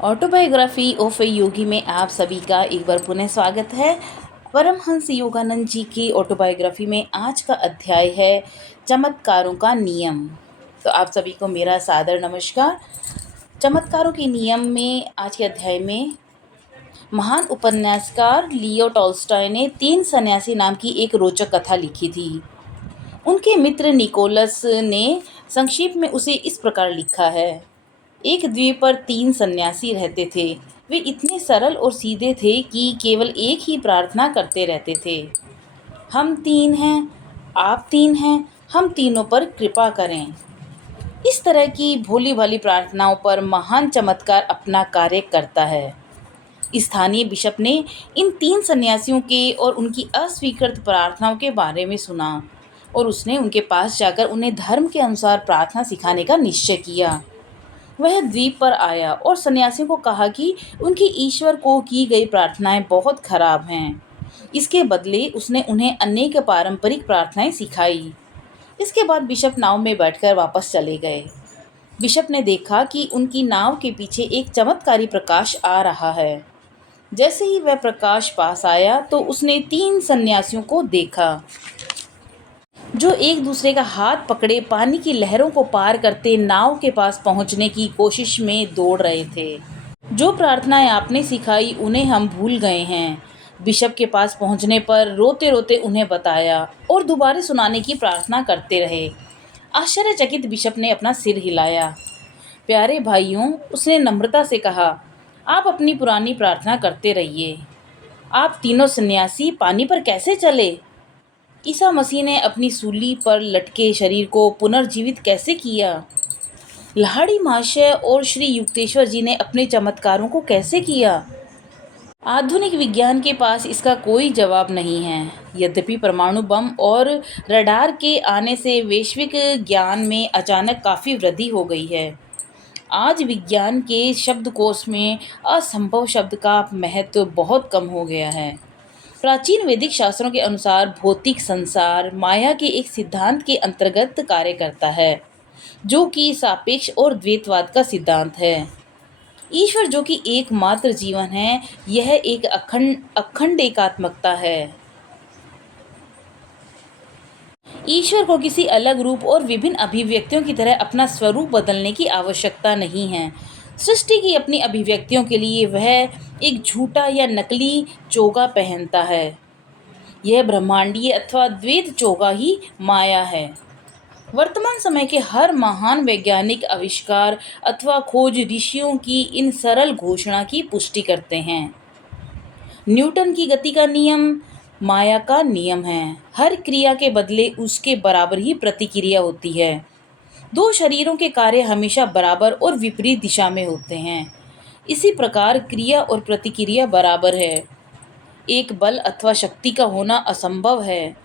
Autobiography of ए योगी में आप सभी का एक बार पुनः स्वागत है। परमहंस योगानंद जी की ऑटोबायोग्राफी में आज का अध्याय है चमत्कारों का नियम। तो आप सभी को मेरा सादर नमस्कार। चमत्कारों के नियम में आज के अध्याय में महान उपन्यासकार लियो टॉल्स्टॉय ने 3 सन्यासी नाम की एक रोचक कथा लिखी थी। उनके मित्र निकोलस ने संक्षेप में उसे इस प्रकार लिखा है। एक द्वीप पर 3 सन्यासी रहते थे। वे इतने सरल और सीधे थे कि केवल एक ही प्रार्थना करते रहते थे। हम 3 हैं, आप 3 हैं, हम तीनों पर कृपा करें। इस तरह की भोली भाली प्रार्थनाओं पर महान चमत्कार अपना कार्य करता है। स्थानीय बिशप ने इन 3 सन्यासियों के और उनकी अस्वीकृत प्रार्थनाओं के बारे में सुना और उसने उनके पास जाकर उन्हें धर्म के अनुसार प्रार्थना सिखाने का निश्चय किया। वह द्वीप पर आया और सन्यासियों को कहा कि उनकी ईश्वर को की गई प्रार्थनाएं बहुत खराब हैं। इसके बदले उसने उन्हें अनेक पारंपरिक प्रार्थनाएं सिखाई। इसके बाद बिशप नाव में बैठकर वापस चले गए। बिशप ने देखा कि उनकी नाव के पीछे एक चमत्कारी प्रकाश आ रहा है। जैसे ही वह प्रकाश पास आया तो उसने 3 सन्यासियों को देखा जो एक दूसरे का हाथ पकड़े पानी की लहरों को पार करते नाव के पास पहुंचने की कोशिश में दौड़ रहे थे। जो प्रार्थनाएं आपने सिखाई उन्हें हम भूल गए हैं। बिशप के पास पहुंचने पर रोते रोते उन्हें बताया और दोबारा सुनाने की प्रार्थना करते रहे। आश्चर्यचकित बिशप ने अपना सिर हिलाया। प्यारे भाइयों, उसने नम्रता से कहा, आप अपनी पुरानी प्रार्थना करते रहिए। आप तीनों सन्यासी पानी पर कैसे चले? ईसा मसीह ने अपनी सूली पर लटके शरीर को पुनर्जीवित कैसे किया? लाहिड़ी महाशय और श्री युक्तेश्वर जी ने अपने चमत्कारों को कैसे किया? आधुनिक विज्ञान के पास इसका कोई जवाब नहीं है। यद्यपि परमाणु बम और रडार के आने से वैश्विक ज्ञान में अचानक काफ़ी वृद्धि हो गई है। आज विज्ञान के शब्दकोश में असंभव शब्द का महत्व बहुत कम हो गया है। प्राचीन वैदिक शास्त्रों के अनुसार भौतिक संसार माया के एक सिद्धांत के अंतर्गत कार्य करता है, जो कि सापेक्ष और द्वैतवाद का सिद्धांत है। ईश्वर जो कि एकमात्र जीवन है, यह एक अखंड एकात्मकता है। ईश्वर को किसी अलग रूप और विभिन्न अभिव्यक्तियों की तरह अपना स्वरूप बदलने की आवश्यकता नहीं है। सृष्टि की अपनी अभिव्यक्तियों के लिए वह एक झूठा या नकली चोगा पहनता है। यह ब्रह्मांडीय अथवा द्वैत चोगा ही माया है। वर्तमान समय के हर महान वैज्ञानिक आविष्कार अथवा खोज ऋषियों की इन सरल घोषणा की पुष्टि करते हैं। न्यूटन की गति का नियम माया का नियम है। हर क्रिया के बदले उसके बराबर ही प्रतिक्रिया होती है। 2 शरीरों के कार्य हमेशा बराबर और विपरीत दिशा में होते हैं। इसी प्रकार क्रिया और प्रतिक्रिया बराबर है। एक बल अथवा शक्ति का होना असंभव है।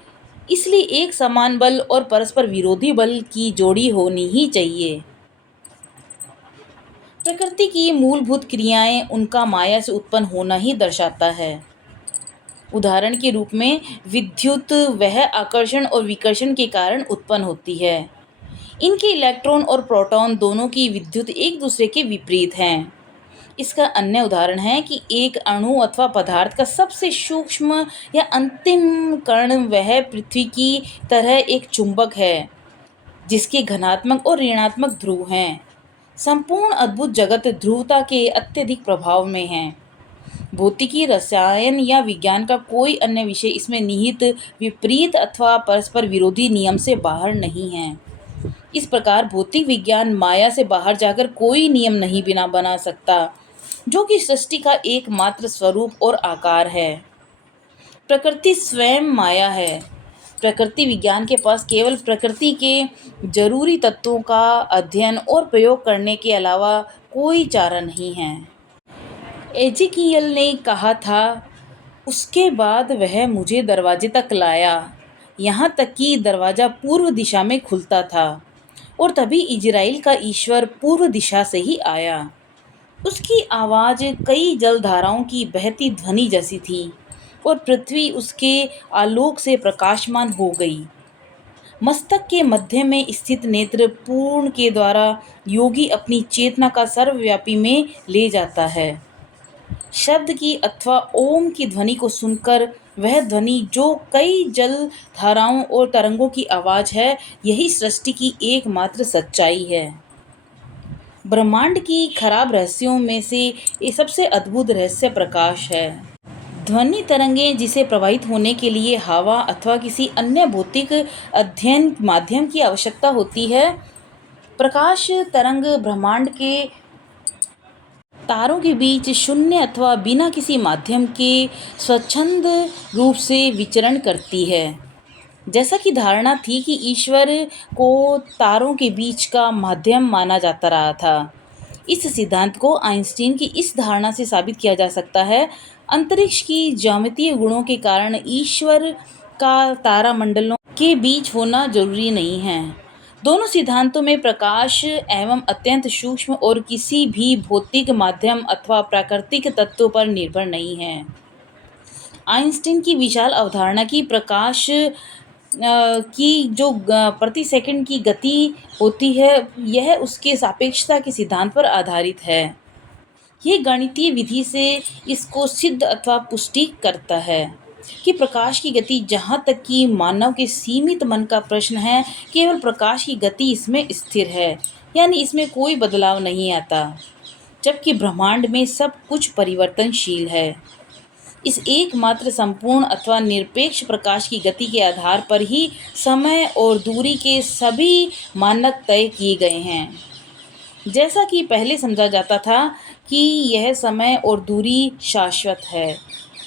इसलिए एक समान बल और परस्पर विरोधी बल की जोड़ी होनी ही चाहिए। प्रकृति की मूलभूत क्रियाएं उनका माया से उत्पन्न होना ही दर्शाता है। उदाहरण के रूप में विद्युत वह आकर्षण और विकर्षण के कारण उत्पन्न होती है। इनके इलेक्ट्रॉन और प्रोटॉन दोनों की विद्युत एक दूसरे के विपरीत हैं। इसका अन्य उदाहरण है कि एक अणु अथवा पदार्थ का सबसे सूक्ष्म या अंतिम कण वह पृथ्वी की तरह एक चुंबक है, जिसके धनात्मक और ऋणात्मक ध्रुव हैं। संपूर्ण अद्भुत जगत ध्रुवता के अत्यधिक प्रभाव में है। भौतिकी, रसायन या विज्ञान का कोई अन्य विषय इसमें निहित विपरीत अथवा परस्पर विरोधी नियम से बाहर नहीं है। इस प्रकार भौतिक विज्ञान माया से बाहर जाकर कोई नियम नहीं बना सकता, जो कि सृष्टि का एकमात्र स्वरूप और आकार है। प्रकृति स्वयं माया है। प्रकृति विज्ञान के पास केवल प्रकृति के जरूरी तत्वों का अध्ययन और प्रयोग करने के अलावा कोई चारा नहीं है। एजेकियल ने कहा था, उसके बाद वह मुझे दरवाजे तक लाया, यहाँ तक कि दरवाज़ा पूर्व दिशा में खुलता था, और तभी इजराइल का ईश्वर पूर्व दिशा से ही आया। उसकी आवाज़ कई जलधाराओं की बहती ध्वनि जैसी थी और पृथ्वी उसके आलोक से प्रकाशमान हो गई। मस्तक के मध्य में स्थित नेत्र पूर्ण के द्वारा योगी अपनी चेतना का सर्वव्यापी में ले जाता है। शब्द की अथवा ओम की ध्वनि को सुनकर वह ध्वनि जो कई जल धाराओं और तरंगों की आवाज़ है, यही सृष्टि की एकमात्र सच्चाई है। ब्रह्मांड की खराब रहस्यों में से ये सबसे अद्भुत रहस्य प्रकाश है। ध्वनि तरंगें जिसे प्रवाहित होने के लिए हवा अथवा किसी अन्य भौतिक अध्ययन माध्यम की आवश्यकता होती है। प्रकाश तरंग ब्रह्मांड के तारों के बीच शून्य अथवा बिना किसी माध्यम के स्वच्छंद रूप से विचरण करती है। जैसा कि धारणा थी कि ईश्वर को तारों के बीच का माध्यम माना जाता रहा था। इस सिद्धांत को आइंस्टीन की इस धारणा से साबित किया जा सकता है। अंतरिक्ष की ज्यामितीय गुणों के कारण ईश्वर का तारामंडलों के बीच होना जरूरी नहीं है। दोनों सिद्धांतों में प्रकाश एवं अत्यंत सूक्ष्म और किसी भी भौतिक माध्यम अथवा प्राकृतिक तत्व पर निर्भर नहीं है। आइंस्टीन की विशाल अवधारणा की प्रकाश की जो प्रति सेकंड की गति होती है, यह उसके सापेक्षता के सिद्धांत पर आधारित है। ये गणितीय विधि से इसको सिद्ध अथवा पुष्टि करता है कि प्रकाश की गति, जहाँ तक कि मानव के सीमित मन का प्रश्न है, केवल प्रकाश की गति इसमें स्थिर है, यानी इसमें कोई बदलाव नहीं आता, जबकि ब्रह्मांड में सब कुछ परिवर्तनशील है। इस एकमात्र संपूर्ण अथवा निरपेक्ष प्रकाश की गति के आधार पर ही समय और दूरी के सभी मानक तय किए गए हैं। जैसा कि पहले समझा जाता था कि यह समय और दूरी शाश्वत है,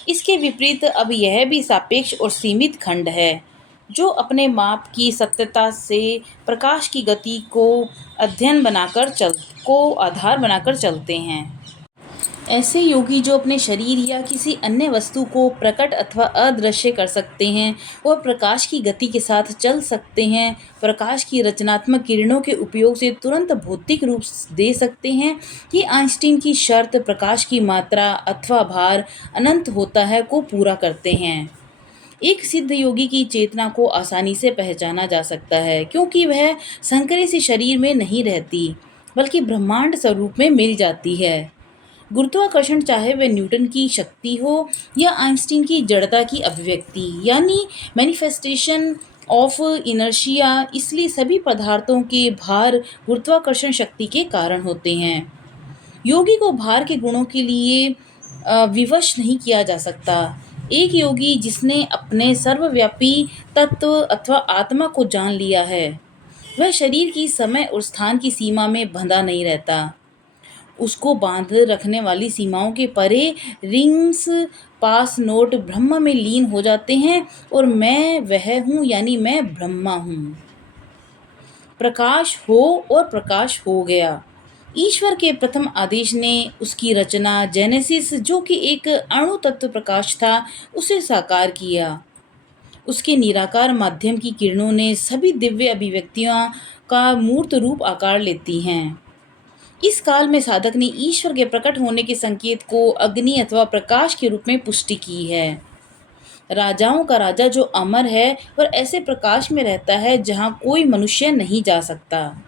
इसके विपरीत अब यह भी सापेक्ष और सीमित खंड है, जो अपने माप की सत्यता से प्रकाश की गति को आधार बनाकर चलते हैं। ऐसे योगी जो अपने शरीर या किसी अन्य वस्तु को प्रकट अथवा अदृश्य कर सकते हैं और प्रकाश की गति के साथ चल सकते हैं, प्रकाश की रचनात्मक किरणों के उपयोग से तुरंत भौतिक रूप दे सकते हैं, ये आइंस्टीन की शर्त प्रकाश की मात्रा अथवा भार अनंत होता है को पूरा करते हैं। एक सिद्ध योगी की चेतना को आसानी से पहचाना जा सकता है, क्योंकि वह संकरे से शरीर में नहीं रहती, बल्कि ब्रह्मांड स्वरूप में मिल जाती है। गुरुत्वाकर्षण, चाहे वह न्यूटन की शक्ति हो या आइंस्टीन की जड़ता की अभिव्यक्ति, यानी मैनिफेस्टेशन ऑफ इनर्शिया, इसलिए सभी पदार्थों के भार गुरुत्वाकर्षण शक्ति के कारण होते हैं। योगी को भार के गुणों के लिए विवश नहीं किया जा सकता। एक योगी जिसने अपने सर्वव्यापी तत्व अथवा आत्मा को जान लिया है, वह शरीर की समय और स्थान की सीमा में बंधा नहीं रहता। उसको बांध रखने वाली सीमाओं के परे रिंग्स पास नोट ब्रह्म में लीन हो जाते हैं और मैं वह हूँ, यानी मैं ब्रह्मा हूँ। प्रकाश हो और प्रकाश हो गया। ईश्वर के प्रथम आदेश ने उसकी रचना जेनेसिस, जो कि एक अणु तत्व प्रकाश था, उसे साकार किया। उसके निराकार माध्यम की किरणों ने सभी दिव्य अभिव्यक्तियों का मूर्त रूप आकार लेती हैं। इस काल में साधक ने ईश्वर के प्रकट होने के संकेत को अग्नि अथवा प्रकाश के रूप में पुष्टि की है। राजाओं का राजा जो अमर है, वह ऐसे प्रकाश में रहता है जहाँ कोई मनुष्य नहीं जा सकता।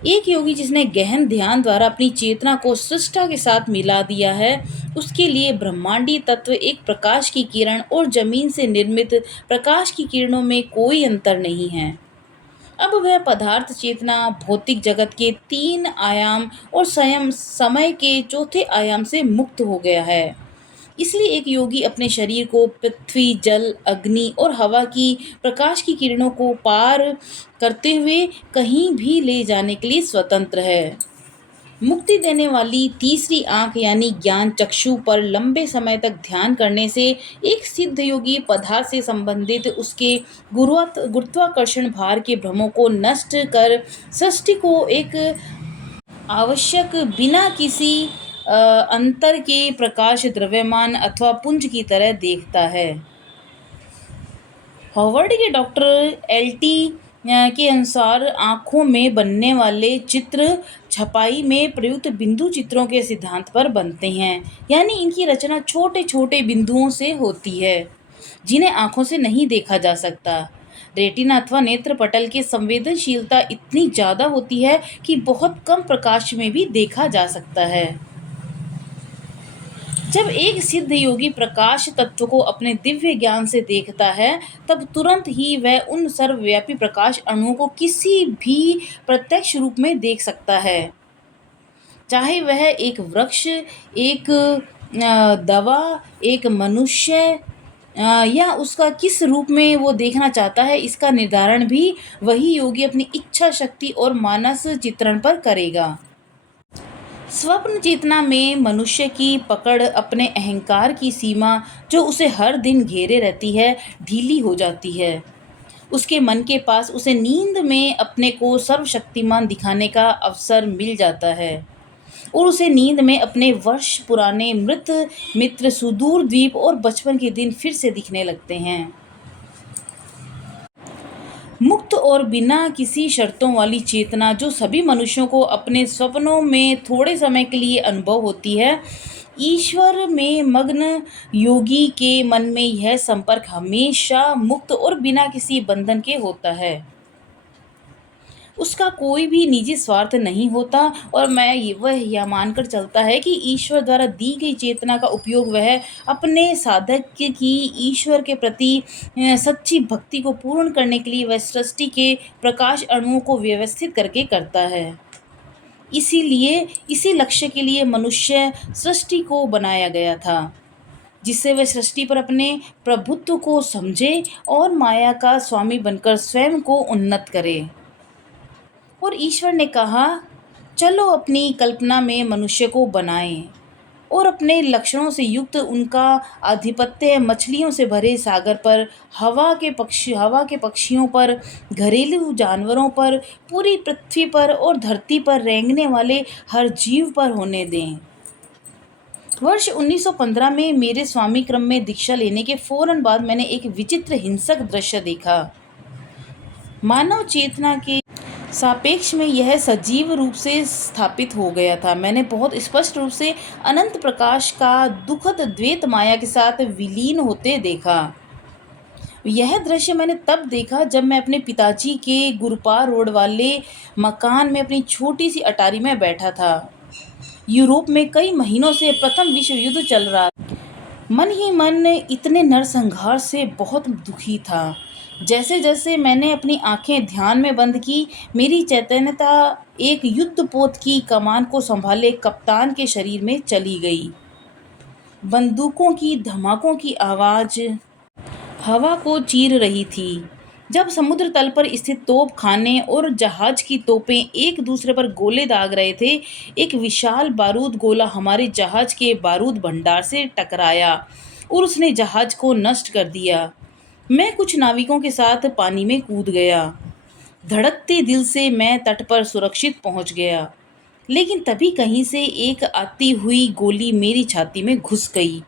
एक योगी जिसने गहन ध्यान द्वारा अपनी चेतना को सृष्टा के साथ मिला दिया है, उसके लिए ब्रह्मांडीय तत्व एक प्रकाश की किरण और जमीन से निर्मित प्रकाश की किरणों में कोई अंतर नहीं है। अब वह पदार्थ चेतना भौतिक जगत के 3 आयाम और स्वयं समय के चौथे आयाम से मुक्त हो गया है। इसलिए एक योगी अपने शरीर को पृथ्वी, जल, अग्नि और हवा की प्रकाश की किरणों को पार करते हुए कहीं भी ले जाने के लिए स्वतंत्र है। मुक्ति देने वाली तीसरी आंख यानी ज्ञान चक्षु पर लंबे समय तक ध्यान करने से एक सिद्ध योगी पदार्थ से संबंधित उसके गुरुत्वाकर्षण भार के भ्रमों को नष्ट कर सृष्टि को एक आवश्यक, बिना किसी अंतर के प्रकाश द्रव्यमान अथवा पुंज की तरह देखता है। हार्वर्ड के डॉक्टर एलटी के अनुसार आँखों में बनने वाले चित्र छपाई में प्रयुक्त बिंदु चित्रों के सिद्धांत पर बनते हैं, यानी इनकी रचना छोटे छोटे बिंदुओं से होती है जिन्हें आँखों से नहीं देखा जा सकता। रेटिना अथवा नेत्र पटल की संवेदनशीलता इतनी ज़्यादा होती है कि बहुत कम प्रकाश में भी देखा जा सकता है। जब एक सिद्ध योगी प्रकाश तत्व को अपने दिव्य ज्ञान से देखता है, तब तुरंत ही वह उन सर्वव्यापी प्रकाश अणुओं को किसी भी प्रत्यक्ष रूप में देख सकता है। चाहे वह एक वृक्ष, एक दवा, एक मनुष्य, या उसका किस रूप में वो देखना चाहता है, इसका निर्धारण भी वही योगी अपनी इच्छा शक्ति और मानस चित्रण पर करेगा। स्वप्न चेतना में मनुष्य की पकड़ अपने अहंकार की सीमा, जो उसे हर दिन घेरे रहती है, ढीली हो जाती है। उसके मन के पास उसे नींद में अपने को सर्वशक्तिमान दिखाने का अवसर मिल जाता है और उसे नींद में अपने वर्ष पुराने मृत मित्र, सुदूर द्वीप और बचपन के दिन फिर से दिखने लगते हैं। मुक्त और बिना किसी शर्तों वाली चेतना, जो सभी मनुष्यों को अपने सपनों में थोड़े समय के लिए अनुभव होती है, ईश्वर में मग्न योगी के मन में यह संपर्क हमेशा मुक्त और बिना किसी बंधन के होता है। उसका कोई भी निजी स्वार्थ नहीं होता और वह यह मानकर चलता है कि ईश्वर द्वारा दी गई चेतना का उपयोग वह अपने साधक की ईश्वर के प्रति सच्ची भक्ति को पूर्ण करने के लिए वह सृष्टि के प्रकाश अणुओं को व्यवस्थित करके करता है। इसीलिए इसी लक्ष्य के लिए मनुष्य सृष्टि को बनाया गया था, जिससे वह सृष्टि पर अपने प्रभुत्व को समझे और माया का स्वामी बनकर स्वयं को उन्नत करे। और ईश्वर ने कहा, चलो अपनी कल्पना में मनुष्य को बनाएं और अपने लक्षणों से युक्त उनका आधिपत्य मछलियों से भरे सागर पर, हवा के पक्षियों पर, घरेलू जानवरों पर, पूरी पृथ्वी पर और धरती पर रेंगने वाले हर जीव पर होने दें। वर्ष 1915 में मेरे स्वामी क्रम में दीक्षा लेने के फौरन बाद मैंने एक विचित्र हिंसक दृश्य देखा। मानव चेतना के सापेक्ष में यह सजीव रूप से स्थापित हो गया था। मैंने बहुत स्पष्ट रूप से अनंत प्रकाश का दुखद द्वैत माया के साथ विलीन होते देखा। यह दृश्य मैंने तब देखा जब मैं अपने पिताजी के गुरुपार रोड वाले मकान में अपनी छोटी सी अटारी में बैठा था। यूरोप में कई महीनों से प्रथम विश्व युद्ध चल रहा था। मन ही मन इतने नरसंहार से बहुत दुखी था। जैसे जैसे मैंने अपनी आंखें ध्यान में बंद की, मेरी चैतन्यता एक युद्धपोत की कमान को संभाले कप्तान के शरीर में चली गई। बंदूकों की धमाकों की आवाज़ हवा को चीर रही थी। जब समुद्र तल पर स्थित तोप खाने और जहाज की तोपें एक दूसरे पर गोले दाग रहे थे, एक विशाल बारूद गोला हमारे जहाज के बारूद भंडार से टकराया और उसने जहाज को नष्ट कर दिया। मैं कुछ नाविकों के साथ पानी में कूद गया। धड़कते दिल से मैं तट पर सुरक्षित पहुंच गया, लेकिन तभी कहीं से एक आती हुई गोली मेरी छाती में घुस गई।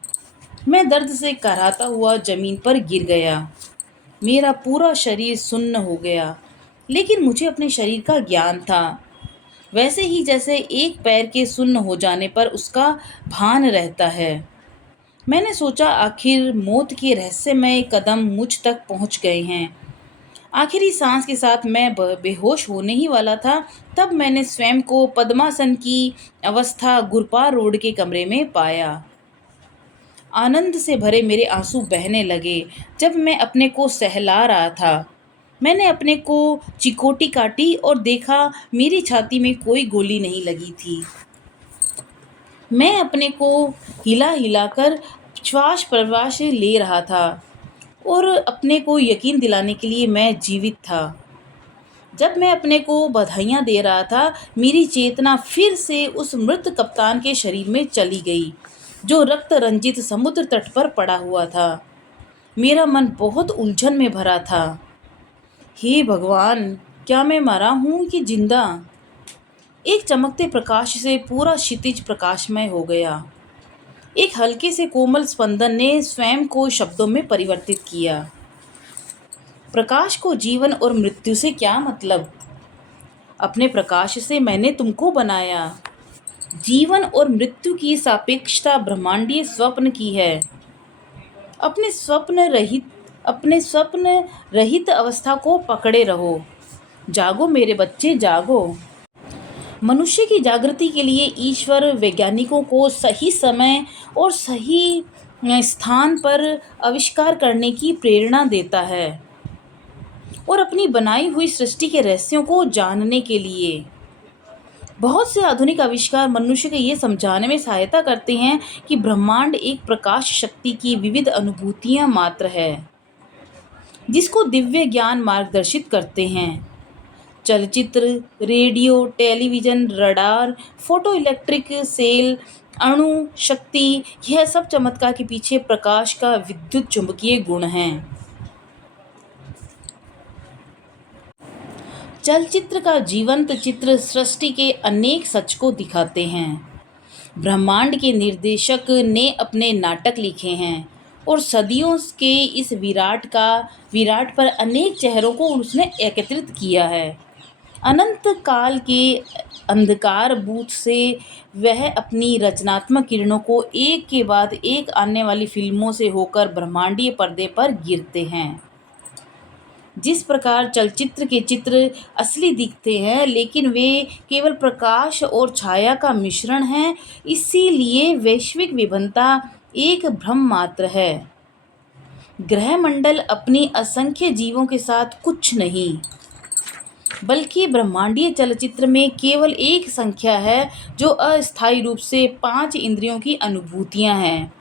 मैं दर्द से कराहता हुआ जमीन पर गिर गया। मेरा पूरा शरीर सुन्न हो गया, लेकिन मुझे अपने शरीर का ज्ञान था, वैसे ही जैसे एक पैर के सुन्न हो जाने पर उसका भान रहता है। मैंने सोचा, आखिर मौत के रहस्यमय कदम मुझ तक पहुंच गए हैं। आखिरी सांस के साथ मैं बेहोश होने ही वाला था, तब मैंने स्वयं को पद्मासन की अवस्था गुरपार रोड के कमरे में पाया। आनंद से भरे मेरे आंसू बहने लगे जब मैं अपने को सहला रहा था। मैंने अपने को चिकोटी काटी और देखा मेरी छाती में कोई गोली नहीं लगी थी। मैं अपने को हिला हिलाकर श्वास प्रश्वास ले रहा था और अपने को यकीन दिलाने के लिए मैं जीवित था। जब मैं अपने को बधाइयाँ दे रहा था, मेरी चेतना फिर से उस मृत कप्तान के शरीर में चली गई, जो रक्त रंजित समुद्र तट पर पड़ा हुआ था। मेरा मन बहुत उलझन में भरा था। हे भगवान, क्या मैं मरा हूँ कि जिंदा? एक चमकते प्रकाश से पूरा क्षितिज प्रकाशमय हो गया। एक हल्के से कोमल स्पंदन ने स्वयं को शब्दों में परिवर्तित किया। प्रकाश को जीवन और मृत्यु से क्या मतलब? अपने प्रकाश से मैंने तुमको बनाया। जीवन और मृत्यु की सापेक्षता ब्रह्मांडीय स्वप्न की है। अपने स्वप्न रहित अपने स्वप्न रहित अवस्था को पकड़े रहो। जागो मेरे बच्चे, जागो। मनुष्य की जागृति के लिए ईश्वर वैज्ञानिकों को सही समय और सही स्थान पर आविष्कार करने की प्रेरणा देता है और अपनी बनाई हुई सृष्टि के रहस्यों को जानने के लिए। बहुत से आधुनिक आविष्कार मनुष्य को ये समझाने में सहायता करते हैं कि ब्रह्मांड एक प्रकाश शक्ति की विविध अनुभूतियां मात्र है, जिसको दिव्य ज्ञान मार्गदर्शित करते हैं। चलचित्र, radio, television, radar, photo electric cell, अणु शक्ति, यह सब चमत्कार के पीछे प्रकाश का विद्युत चुंबकीय गुण हैं। चलचित्र का जीवंत चित्र सृष्टि के अनेक सच को दिखाते हैं। ब्रह्मांड के निर्देशक ने अपने नाटक लिखे हैं और सदियों के इस विराट पर अनेक चेहरों को उसने एकत्रित किया है। अनंत काल के अंधकार बूथ से वह अपनी रचनात्मक किरणों को एक के बाद एक आने वाली फिल्मों से होकर ब्रह्मांडीय पर्दे पर गिरते हैं। जिस प्रकार चलचित्र के चित्र असली दिखते हैं, लेकिन वे केवल प्रकाश और छाया का मिश्रण हैं, इसीलिए वैश्विक विभिन्नता एक भ्रम मात्र है। ग्रहमंडल अपनी असंख्य जीवों के साथ कुछ नहीं, बल्कि ब्रह्मांडीय चलचित्र में केवल एक संख्या है, जो अस्थायी रूप से 5 इंद्रियों की अनुभूतियां हैं।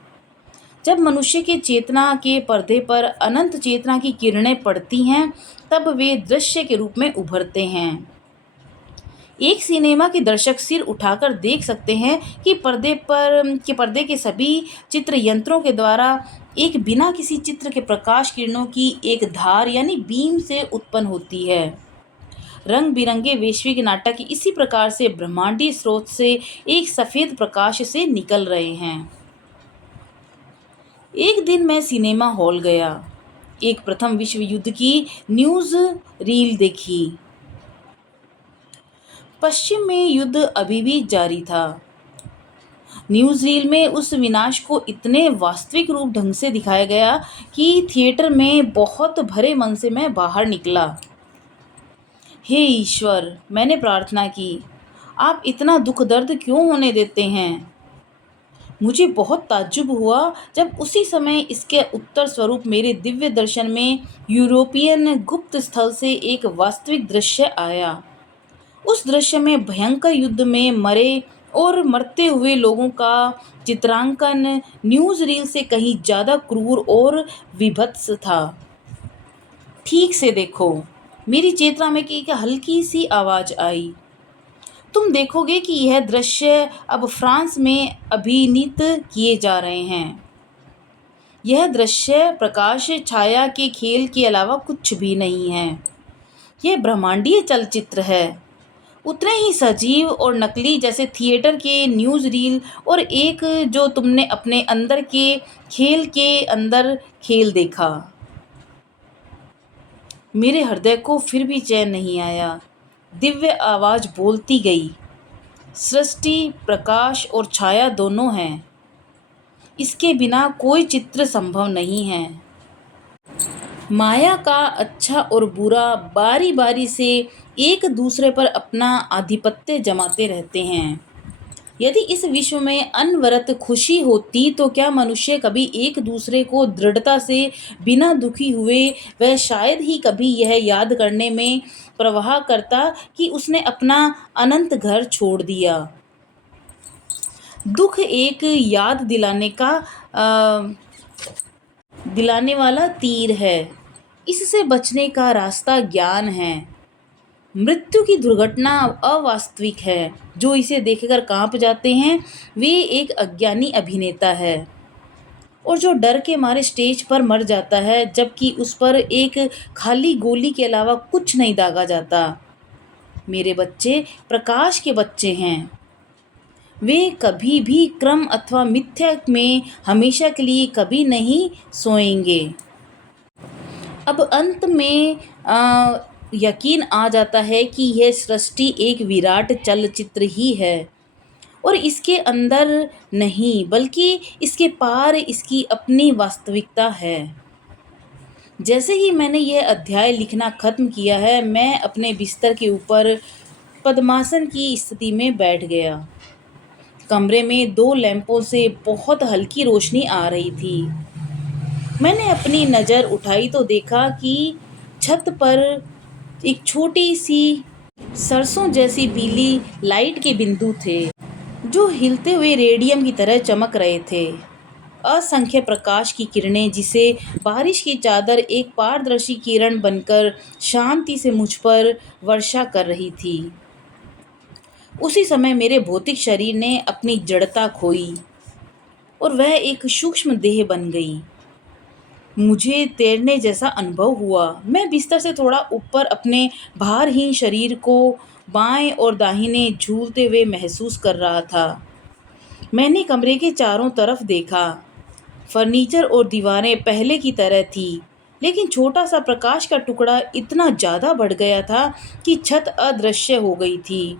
जब मनुष्य के चेतना के पर्दे पर अनंत चेतना की किरणें पड़ती हैं, तब वे दृश्य के रूप में उभरते हैं। एक सिनेमा के दर्शक सिर उठाकर देख सकते हैं कि पर्दे के सभी चित्र यंत्रों के द्वारा एक बिना किसी चित्र के प्रकाश किरणों की एक धार यानी बीम से उत्पन्न होती है। रंग बिरंगे वैश्विक नाटक इसी प्रकार से ब्रह्मांडीय स्रोत से एक सफ़ेद प्रकाश से निकल रहे हैं। एक दिन मैं सिनेमा हॉल गया, एक प्रथम विश्व युद्ध की न्यूज़ रील देखी। पश्चिम में युद्ध अभी भी जारी था। न्यूज़ रील में उस विनाश को इतने वास्तविक रूप ढंग से दिखाया गया कि थिएटर में बहुत भरे मन से मैं बाहर निकला। हे ईश्वर, मैंने प्रार्थना की, आप इतना दुख दर्द क्यों होने देते हैं? मुझे बहुत ताज्जुब हुआ जब उसी समय इसके उत्तर स्वरूप मेरे दिव्य दर्शन में यूरोपियन गुप्त स्थल से एक वास्तविक दृश्य आया। उस दृश्य में भयंकर युद्ध में मरे और मरते हुए लोगों का चित्रांकन न्यूज़ रील से कहीं ज़्यादा क्रूर और विभत्स था। ठीक से देखो, मेरी चेतना में एक हल्की सी आवाज़ आई। तुम देखोगे कि यह दृश्य अब फ्रांस में अभिनीत किए जा रहे हैं। यह दृश्य प्रकाश छाया के खेल के अलावा कुछ भी नहीं है। यह ब्रह्मांडीय चलचित्र है, उतने ही सजीव और नकली जैसे थिएटर के न्यूज़ रील और एक जो तुमने अपने अंदर के खेल के अंदर खेल देखा। मेरे हृदय को फिर भी चैन नहीं आया। दिव्य आवाज़ बोलती गई, सृष्टि, प्रकाश और छाया दोनों हैं। इसके बिना कोई चित्र संभव नहीं है। माया का अच्छा और बुरा बारी बारी से एक दूसरे पर अपना आधिपत्य जमाते रहते हैं। यदि इस विश्व में अनवरत खुशी होती तो क्या मनुष्य कभी एक दूसरे को दृढ़ता से बिना दुखी हुए वह शायद ही कभी यह याद करने में प्रवाह करता कि उसने अपना अनंत घर छोड़ दिया। दुख एक याद दिलाने वाला तीर है। इससे बचने का रास्ता ज्ञान है। मृत्यु की दुर्घटना अवास्तविक है। जो इसे देखकर कांप जाते हैं वे एक अज्ञानी अभिनेता है, और जो डर के मारे स्टेज पर मर जाता है जबकि उस पर एक खाली गोली के अलावा कुछ नहीं दागा जाता। मेरे बच्चे प्रकाश के बच्चे हैं। वे कभी भी क्रम अथवा मिथ्या में हमेशा के लिए कभी नहीं सोएंगे। अब अंत में यकीन आ जाता है कि यह सृष्टि एक विराट चलचित्र ही है और इसके अंदर नहीं बल्कि इसके पार इसकी अपनी वास्तविकता है। जैसे ही मैंने यह अध्याय लिखना खत्म किया है, मैं अपने बिस्तर के ऊपर पद्मासन की स्थिति में बैठ गया। कमरे में 2 लैंपों से बहुत हल्की रोशनी आ रही थी। मैंने अपनी नज़र उठाई तो देखा कि छत पर एक छोटी-सी सरसों जैसी पीली लाइट के बिंदु थे, जो हिलते हुए रेडियम की तरह चमक रहे थे। असंख्य प्रकाश की किरणें, जिसे बारिश की चादर एक पारदर्शी किरण बनकर शांति से मुझ पर वर्षा कर रही थी। उसी समय मेरे भौतिक शरीर ने अपनी जड़ता खोई और वह एक सूक्ष्म देह बन गई। मुझे तैरने जैसा अनुभव हुआ। मैं बिस्तर से थोड़ा ऊपर अपने भारहीन शरीर को बाएं और दाहिने झूलते हुए महसूस कर रहा था। मैंने कमरे के चारों तरफ देखा। फर्नीचर और दीवारें पहले की तरह थी, लेकिन छोटा सा प्रकाश का टुकड़ा इतना ज़्यादा बढ़ गया था कि छत अदृश्य हो गई थी।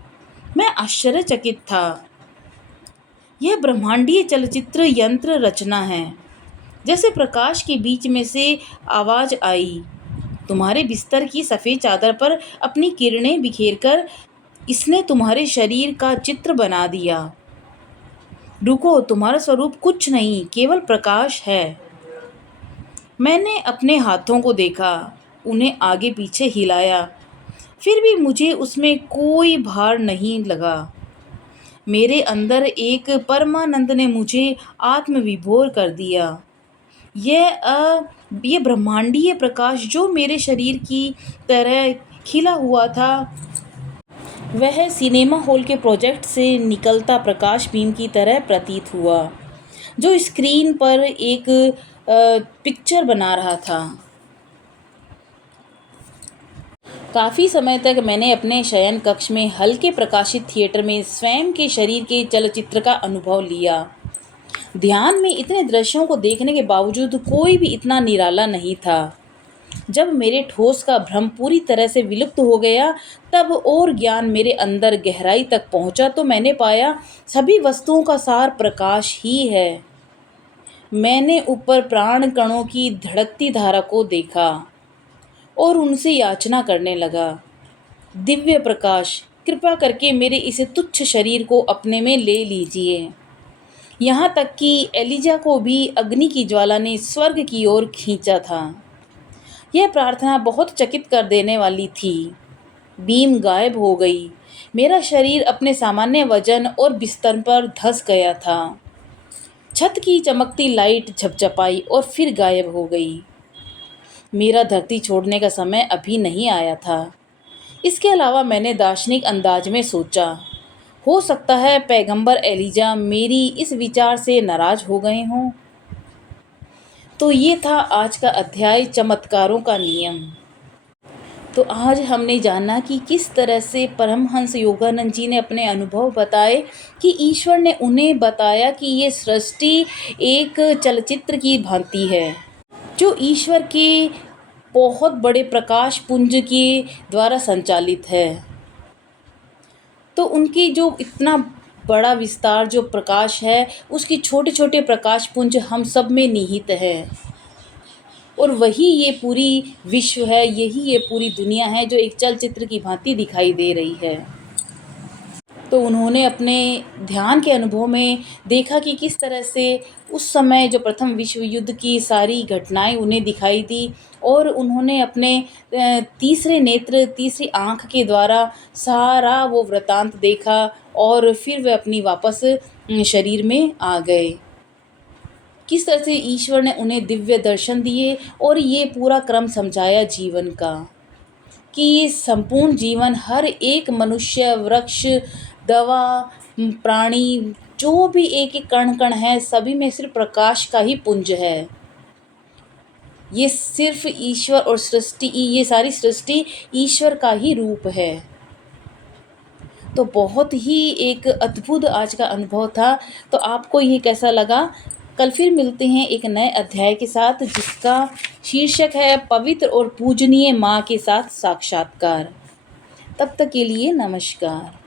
मैं आश्चर्यचकित था। यह ब्रह्मांडीय चलचित्र यंत्र रचना है। जैसे प्रकाश के बीच में से आवाज़ आई, तुम्हारे बिस्तर की सफ़ेद चादर पर अपनी किरणें बिखेरकर इसने तुम्हारे शरीर का चित्र बना दिया। रुको, तुम्हारा स्वरूप कुछ नहीं, केवल प्रकाश है। मैंने अपने हाथों को देखा, उन्हें आगे पीछे हिलाया, फिर भी मुझे उसमें कोई भार नहीं लगा। मेरे अंदर एक परमानंद ने मुझे आत्मविभोर कर दिया। ये ब्रह्मांडीय प्रकाश जो मेरे शरीर की तरह खिला हुआ था, वह सिनेमा हॉल के प्रोजेक्ट से निकलता प्रकाश बीम की तरह प्रतीत हुआ, जो स्क्रीन पर एक पिक्चर बना रहा था। काफ़ी समय तक मैंने अपने शयन कक्ष में हल्के प्रकाशित थिएटर में स्वयं के शरीर के चलचित्र का अनुभव लिया। ध्यान में इतने दृश्यों को देखने के बावजूद कोई भी इतना निराला नहीं था। जब मेरे ठोस का भ्रम पूरी तरह से विलुप्त हो गया, तब और ज्ञान मेरे अंदर गहराई तक पहुंचा तो मैंने पाया सभी वस्तुओं का सार प्रकाश ही है। मैंने ऊपर प्राण कणों की धड़कती धारा को देखा और उनसे याचना करने लगा, दिव्य प्रकाश, कृपया करके मेरे इस तुच्छ शरीर को अपने में ले लीजिए। यहाँ तक कि एलिजा को भी अग्नि की ज्वाला ने स्वर्ग की ओर खींचा था। यह प्रार्थना बहुत चकित कर देने वाली थी। बीम गायब हो गई। मेरा शरीर अपने सामान्य वजन और बिस्तर पर धंस गया था। छत की चमकती लाइट झपझपाई और फिर गायब हो गई। मेरा धरती छोड़ने का समय अभी नहीं आया था। इसके अलावा मैंने दार्शनिक अंदाज में सोचा, हो सकता है पैगंबर एलिजा मेरी इस विचार से नाराज हो गए हों। तो ये था आज का अध्याय, चमत्कारों का नियम। तो आज हमने जाना कि किस तरह से परमहंस योगानंद जी ने अपने अनुभव बताए कि ईश्वर ने उन्हें बताया कि ये सृष्टि एक चलचित्र की भांति है, जो ईश्वर के बहुत बड़े प्रकाश पुंज के द्वारा संचालित है। तो उनकी जो इतना बड़ा विस्तार जो प्रकाश है, उसकी छोटे छोटे प्रकाश पुंज हम सब में निहित है, और वही ये पूरी विश्व है, यही ये पूरी दुनिया है जो एक चलचित्र की भांति दिखाई दे रही है। तो उन्होंने अपने ध्यान के अनुभव में देखा कि किस तरह से उस समय जो प्रथम विश्व युद्ध की सारी घटनाएं उन्हें दिखाई दी, और उन्होंने अपने तीसरे नेत्र, तीसरी आँख के द्वारा सारा वो वृतांत देखा, और फिर वे अपनी वापस शरीर में आ गए। किस तरह से ईश्वर ने उन्हें दिव्य दर्शन दिए और ये पूरा क्रम समझाया जीवन का, कि ये संपूर्ण जीवन, हर एक मनुष्य, वृक्ष, दवा, प्राणी, जो भी एक एक कण कण है, सभी में सिर्फ प्रकाश का ही पुंज है। ये सिर्फ ईश्वर और सृष्टि, ये सारी सृष्टि ईश्वर का ही रूप है। तो बहुत ही एक अद्भुत आज का अनुभव था। तो आपको ये कैसा लगा? कल फिर मिलते हैं एक नए अध्याय के साथ, जिसका शीर्षक है पवित्र और पूजनीय माँ के साथ साक्षात्कार। तब तक के लिए नमस्कार।